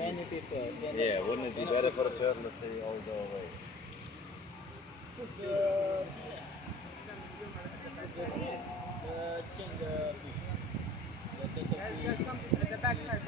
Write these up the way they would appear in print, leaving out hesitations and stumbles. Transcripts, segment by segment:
Many people. Yeah, wouldn't it be better for the children if they all go away? Guys, come at the backside.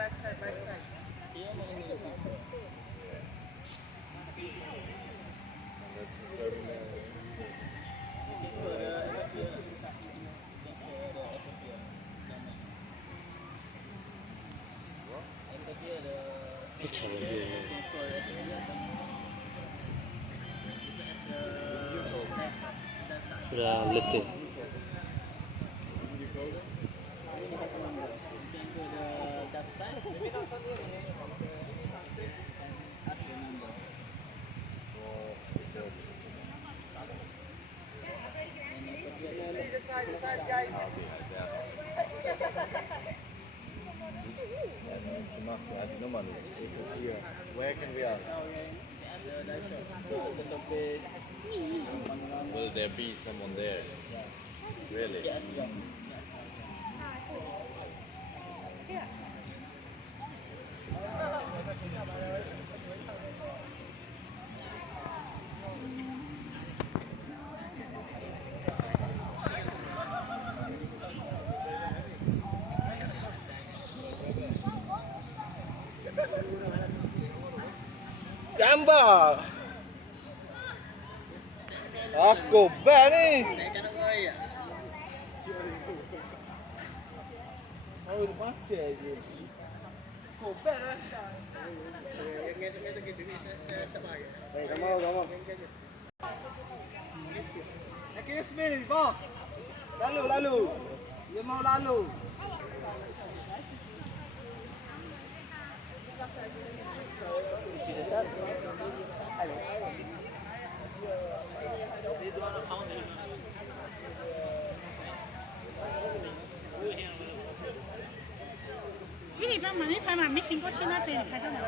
Sudah letih. Decide, guys. Where can we ask? Will there be someone there? Really? Gambar. Aku best ni. Oh, dia pakai je. Aku best lah. Esok kita ni saya tak pakai. Eh, kamu. Excuse me, boss. Lalu. Dia mau lalu.你帮忙，你拍嘛，没行过去那边拍到哪？